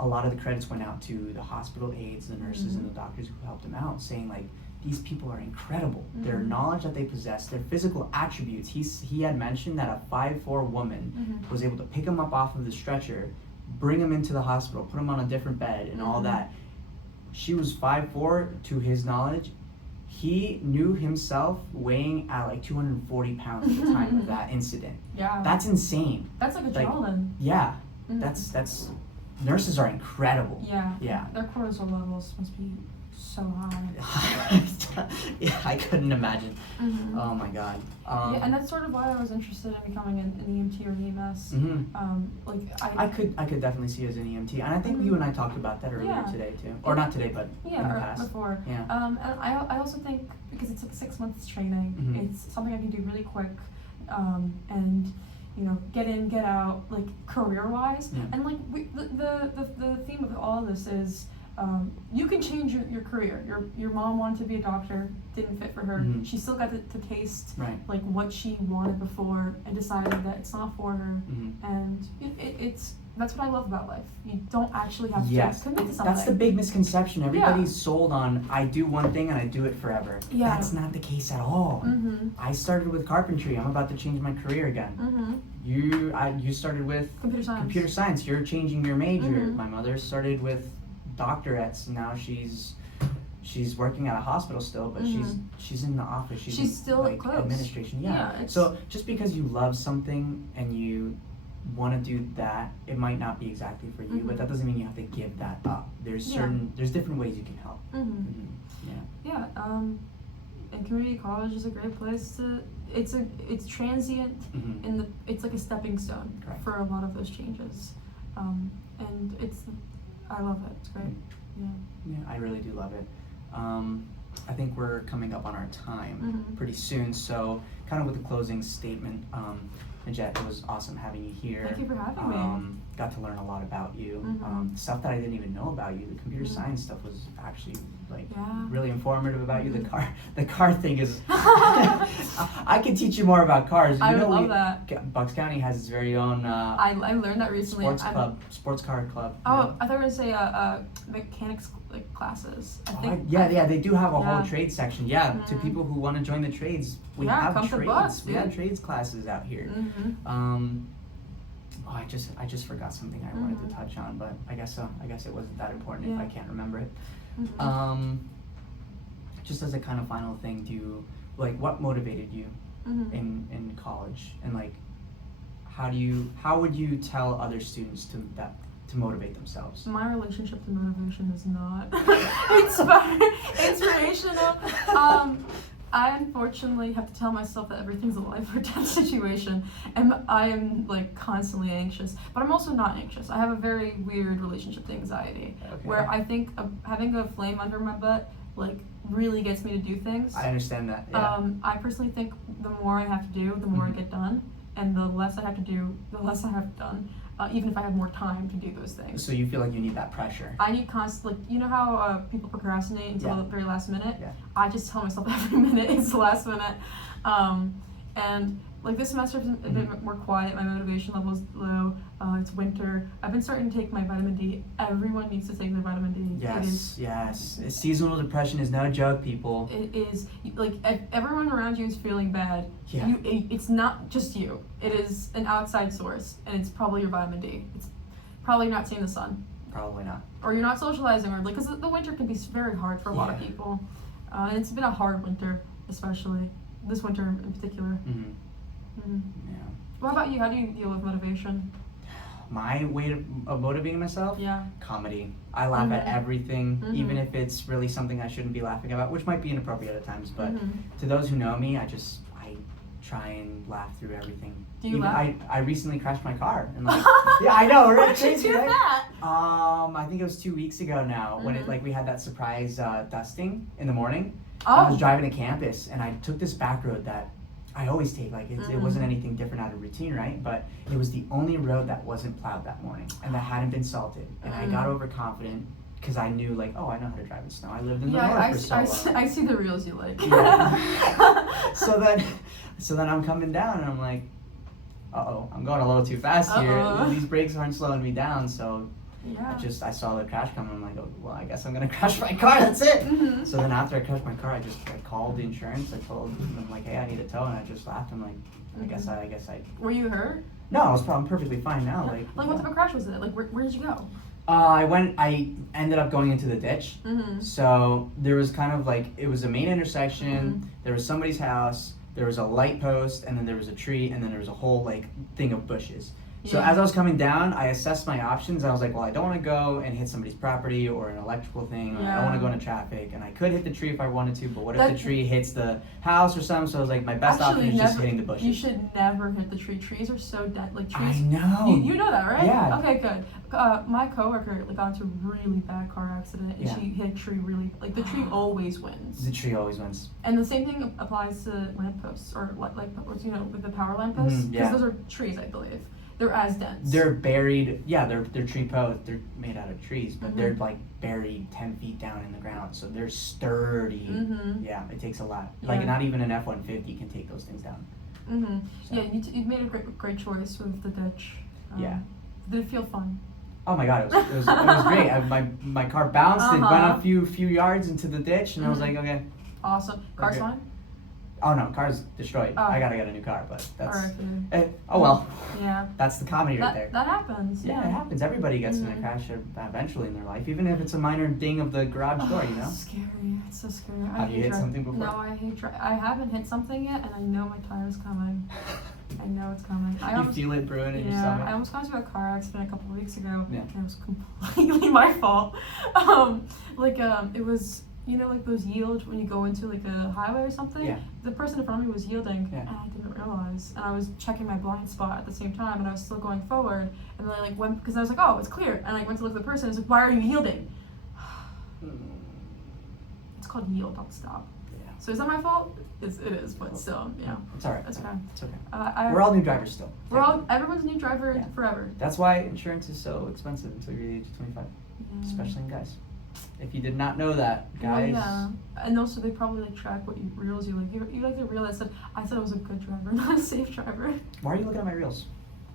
a lot of the credits went out to the hospital aides, the nurses, and the doctors who helped him out, saying like, these people are incredible. Their knowledge that they possess, their physical attributes. He had mentioned that a 5'4" woman was able to pick him up off of the stretcher, bring him into the hospital, put him on a different bed and all that. She was 5'4", to his knowledge. He knew himself weighing at like 240 pounds at the time of that incident. Yeah. That's insane. That's like adrenaline. Yeah. That's nurses are incredible. Yeah. Yeah. Their cortisol levels must be so high. Yeah, I couldn't imagine. Oh my god. Yeah, and that's sort of why I was interested in becoming an EMT or EMS. I could definitely see you as an EMT, and I think you and I talked about that earlier today too, or not today, but in the past. Before. Yeah. And I also think because it's like 6 months training, it's something I can do really quick, and get in, get out, like career-wise, and like the theme of all of this is you can change your career. Your mom wanted to be a doctor, didn't fit for her. Mhm. She still got to taste Right. like what she wanted before and decided that it's not for her. Mhm. And it's that's what I love about life. You don't actually have to Yes, commit to something. that's the big misconception. Everybody's sold on I do one thing and I do it forever. Yeah. That's not the case at all. Mm-hmm. I started with carpentry. I'm about to change my career again. Mm-hmm. You started with Computer science. You're changing your major. Mhm. My mother started with doctorates. Now she's working at a hospital still, but she's in the office. She's in, still like close. administration. Yeah, it's- So just because you love something and you want to do that, it might not be exactly for you, but Mhm. that doesn't mean you have to give that up. There's Yeah. there's different ways you can help. Mm-hmm. Yeah. Yeah. And community college is a great place to. It's transient. Mhm. It's like a stepping stone Correct. for a lot of those changes, and I love it. It's great. Yeah. Yeah, I really do love it. I think we're coming up on our time Mhm. pretty soon, so kind of with the closing statement, Najet, it was awesome having you here. Thank you for having me. Got to learn a lot about you. Mhm. Stuff that I didn't even know about you. The computer Mhm. science stuff was actually like Yeah. really informative about you. Mhm. The car thing is. I could teach you more about cars. I You would know, love that. Bucks County has its very own I learned that recently. sports car club. Oh, I thought you were gonna say mechanics like classes. I Oh, think. yeah, they do have a whole Yeah. trade section. Yeah, to Mhm. people who want to join the trades, we Yeah, have come to trades. Bucks, We have dude. trades classes out here. Mm-hmm. I just forgot something I wanted to Mhm. touch on, but I guess it wasn't that important if Yeah. I can't remember it. Mm-hmm. Just as a kind of final thing, what motivated you Mm-hmm. in college, and like how would you tell other students to motivate themselves? My relationship to motivation is not inspirational. I unfortunately have to tell myself that everything's a life or death situation, and I am like constantly anxious. But I'm also not anxious. I have a very weird relationship to anxiety, Okay. where I think having a flame under my butt like really gets me to do things. I understand that. Yeah. I personally think the more I have to do, the more Mhm. I get done, and the less I have to do, the less I have done. Even if I have more time to do those things. So you feel like you need that pressure. I need constant, like, you know how people procrastinate until Yeah. the very last minute? Yeah. I just tell myself every minute it's the last minute. And like this semester has been a bit more quiet, my motivation level is low, it's winter. I've been starting to take my vitamin D. Everyone needs to take their vitamin D. Yes. Seasonal depression is no joke, people. It is, like, if everyone around you is feeling bad, Yeah. it's not just you. It is an outside source, and it's probably your vitamin D. It's probably not seeing the sun. Probably not. Or you're not socializing, or like, because the winter can be very hard for a lot of Yeah. people, and it's been a hard winter, especially this winter in particular. Mm-hmm. Yeah. What about you? How do you deal with motivation? My way of motivating myself? Yeah. Comedy. I laugh at Mhm. everything, Mhm. even if it's really something I shouldn't be laughing about, which might be inappropriate at times. But Mhm. to those who know me, I try and laugh through everything. Do you Even laugh? I recently crashed my car, and like, yeah, I know, Why right? did you Crazy, do right? that? I think it was 2 weeks ago now when Mhm. we had that surprise dusting in the morning. Oh. I was driving to campus and I took this back road that I always take. Like it wasn't Mhm. anything different out of routine, right? But it was the only road that wasn't plowed that morning and that hadn't been salted. And I got overconfident because I knew like, oh, I know how to drive in snow. I lived in the north for so long. I see the reels you like. Yeah. So then I'm coming down and I'm like, uh-oh, I'm going a little too fast here. Uh-oh. These brakes aren't slowing me down. So Yeah. I saw the crash coming. I'm like, oh, well, I guess I'm gonna crash my car. That's it. Mhm. So then after I crashed my car, I called the insurance. I told them like, hey, I need a tow, and I just laughed. I'm like, I guess I. Were you hurt? No, I'm perfectly fine now. Like what type of crash was it? Like where did you go? I ended up going into the ditch. Mm-hmm. So there was kind of like, it was a main intersection. Mhm. There was somebody's house. There was a light post, and then there was a tree, and then there was a whole like thing of bushes. So Yeah. as I was coming down, I assessed my options. I was like, well, I don't want to go and hit somebody's property or an electrical thing. Or I don't want to go into traffic. And I could hit the tree if I wanted to, but what if the tree hits the house or something? So I was like, my best option is just hitting the bushes. You should never hit the tree. Trees are so dead. Like trees. I know. You know that, right? Yeah. Okay, good. My coworker got into a really bad car accident, and Yeah. she hit a tree really. Like the tree always wins. The tree always wins. And the same thing applies to lampposts or like with the power lampposts, Mhm, because yeah. those are trees, I believe. they're as dense. They're buried. Yeah, they're tree posts. They're made out of trees, but they're Mhm. like buried 10 feet down in the ground, so they're sturdy. Mhm. Yeah, it takes a lot. Like Yeah. not even an F-150 can take those things down. Mhm. So. Yeah, you made a great choice with the ditch. Yeah. Did it feel fun? Oh my god, it was great. My car bounced. It went Uh-huh. a few yards into the ditch, and I was Mhm. like, okay. Awesome. Car's Okay. fine? Oh no, car's destroyed. Oh. I gotta get a new car, but that's. R.I.P. Oh well, Yeah. that's the comedy right there. That happens. Yeah, it happens. Everybody gets in a Mhm. crash eventually in their life, even if it's a minor ding of the garage door, you know? It's scary. It's so scary. Have you hit something before? No, I hate I haven't hit something yet, and I know my tire's coming. I know it's coming. You feel it brewing in your Yeah, I stomach? almost got into a car accident a couple of weeks ago. Yeah. And it was completely my fault. It was, you know, like those yields when you go into like a highway or something. Yeah. The person in front of me was yielding, Yeah. and I didn't realize. And I was checking my blind spot at the same time, and I was still going forward. And then I like went because I was like, oh, it's clear. And I went to look at the person. And I was like, why are you yielding? It's called yield. Don't stop. Yeah. So is that my fault? It is, but still, yeah. It's alright. That's okay. It's okay. I, We're all new drivers still. everyone's a new driver Yeah. forever. That's why insurance is so expensive until you're the age of 25, Yeah. especially in guys. If you did not know that, Well, guys. yeah, and also they probably like track what reels you like. You like to reel that said, I thought I was a good driver, not a safe driver. Why are you looking at my reels?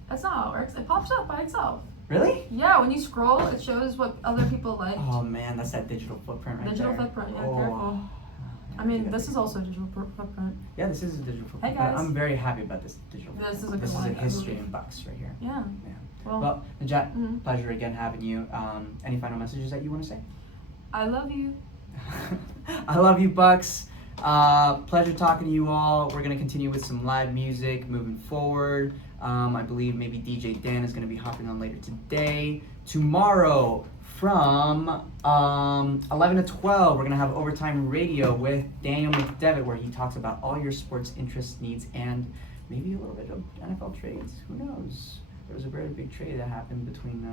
That's not how it works. It pops up by itself. Really? Yeah, when you scroll, it shows what other people liked. Oh man, that's that digital footprint right Digital there. footprint, yeah, Oh. careful. Yeah, I mean, gotta this be- is also a digital footprint. Yeah, this is a digital footprint. Hey, guys. I'm very happy about this digital footprint. This is a good This one, is a I history believe. in bucks right here. Yeah. Yeah. Well, Najet, mhm. pleasure again having you. Any final messages that you want to say? I love you. I love you, Bucks. Pleasure talking to you all. We're gonna continue with some live music moving forward. I believe maybe DJ Dan is gonna be hopping on later today. Tomorrow from 11 to 12, we're gonna have Overtime Radio with Daniel McDevitt, where he talks about all your sports interests, needs, and maybe a little bit of NFL trades. Who knows? There was a very big trade that happened between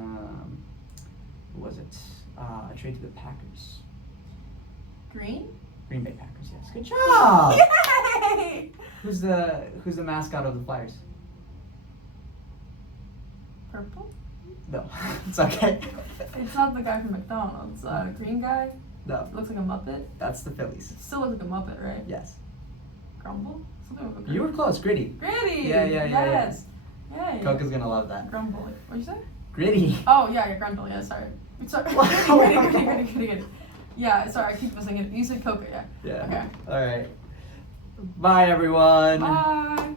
who was it? A trade to the Packers. Green? Green Bay Packers, yes. Good job. Yay! Who's the mascot of the Flyers? Purple? No, it's okay. It's not the guy from McDonald's. Green guy? No, Looks like a Muppet. that's the Phillies. Still looks like a Muppet, right? Yes. Grumble? Something with a You were close. Gritty. Gritty! Yeah, yeah, yeah, yeah. Yes. Yeah. Coca's gonna love that. Grumble. What'd you say? Gritty. Oh, yeah, Grundle. Yeah, sorry. Sorry. Wow. Gritty. Yeah, sorry, I keep missing it. You said Coca, yeah. Yeah. Okay. All right. Bye, everyone. Bye.